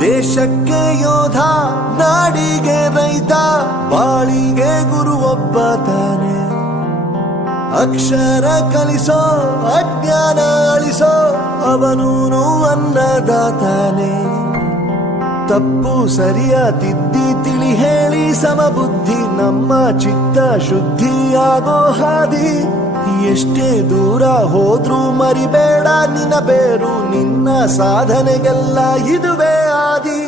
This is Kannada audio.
ದೇಶಕ್ಕೆ ಯೋಧ, ನಾಡಿಗೆ ರೈತ, ಬಾಳಿಗೆ ಗುರು ಒಬ್ಬ ತಾನೆ. ಅಕ್ಷರ ಕಲಿಸೋ, ಅಜ್ಞಾನ ಅಳಿಸೋ, ಅವನೂನು ಅನ್ನದಾತಾನೆ. ತಪ್ಪು ಸರಿಯ ತಿದ್ದಿ ತಿಳಿ ಹೇಳಿ ಸಮಬುದ್ಧಿ, ನಮ್ಮ ಚಿತ್ತ ಶುದ್ಧಿಯಾಗೋ ಹಾದಿ. ಎಷ್ಟೇ ದೂರ ಹೋದ್ರೂ ಮರಿಬೇಡ ನಿನ್ನ ಬೇರು, ನಿನ್ನ ಸಾಧನೆಗೆಲ್ಲ ಇದುವೇ ಆದಿ.